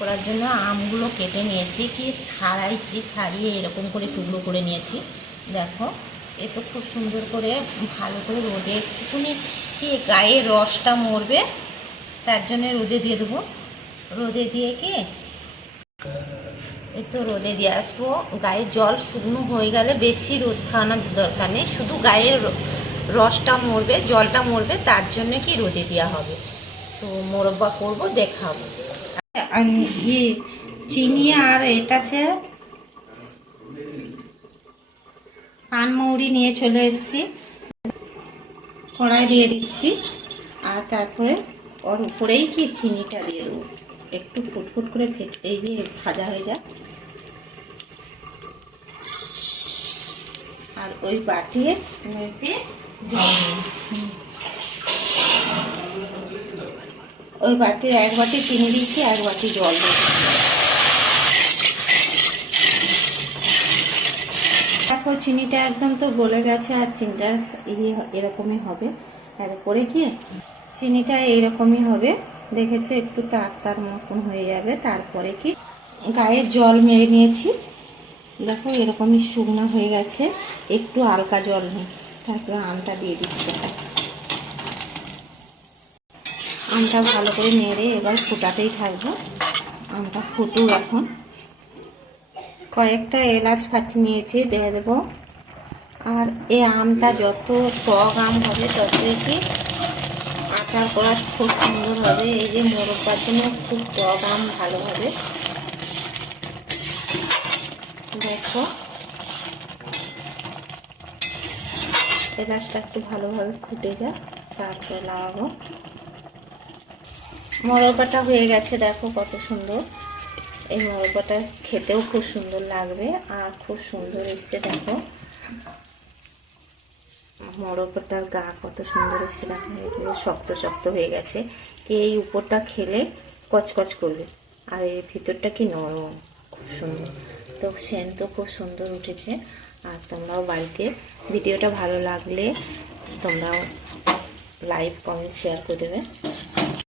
করার জন্য আমগুলো কেটে নিয়েছি, কি ছাড়িয়ে এরকম করে টুকরো করে নিয়েছি। দেখো এ তো খুব সুন্দর করে ভালো করে রোদে একটুখানি কি গায়ে রসটা মরবে, তার জন্য রোদে দিয়ে দেবো। রোদে দিয়ে কি একটু রোদে দিয়ে আসবো। গায়ের জল শুকনো হয়ে গেলে বেশি রোদ খাওয়ানোর দরকার নেই, শুধু গায়ের রসটা মরবে, জলটা মরবে, তার জন্য কি রোদে দেওয়া হবে। তো মোরব্বা করবো, দেখাবো। চিনি আর এটা আছে পানমৌরি নিয়ে চলে এসেছি, কড়াই দিয়ে দিচ্ছি। আর তারপরে ওর উপরেই কি চিনিটা দিয়ে দেবো, একটু ফুটফুট করে এই যে ভাজা হয়ে যায়। আর ওই বাটিয়ে ওই বাটির 1 বাটি চিনি দিচ্ছি, 1 বাটি জল দিচ্ছি। দেখো চিনিটা একদম তো গলে গেছে, আর চিনিটা এরকমই হবে। তারপরে কি চিনিটা এইরকমই হবে, দেখেছো একটু তার মতন হয়ে যাবে। তারপরে কি গায়ে জল মেরে নিয়েছি, দেখো এরকমই শুকনো হয়ে গেছে, একটু হালকা জল নেই। তারপরে আমটা দিয়ে দিচ্ছি। আমটা ভালো করে নেড়ে এবার ফুটাতেই থাকবো। আমটা ফুটুক এখন। কয়েকটা এলাচ ফাটিয়ে নিয়েছি, দিয়ে দেবো। আর এই আমটা যত টক আম হবে ততই কি আচার করা খুব সুন্দর হবে। এই যে মোরব্বার জন্য খুব টক আম ভালো হবে। দেখো এলাচটা একটু ভালোভাবে ফুটে যায়, তারপরে লাগাবো। মোরব্বাটা হয়ে গেছে, দেখো কত সুন্দর। এই মোরব্বাটা খেতেও খুব সুন্দর লাগবে, আর খুব সুন্দর এসছে। দেখো মোরব্বাটার গা কত সুন্দর এসছে, দেখো এগুলো শক্ত শক্ত হয়ে গেছে। এই উপরটা খেলে কচকচ করবে, আর এর ভিতরটা কি নরম, খুব সুন্দর। তো সেন্ট তো খুব সুন্দর উঠেছে। আর তোমরাও বাড়িতে ভিডিওটা ভালো লাগলে তোমরাও লাইক কমেন্ট শেয়ার করে দেবে।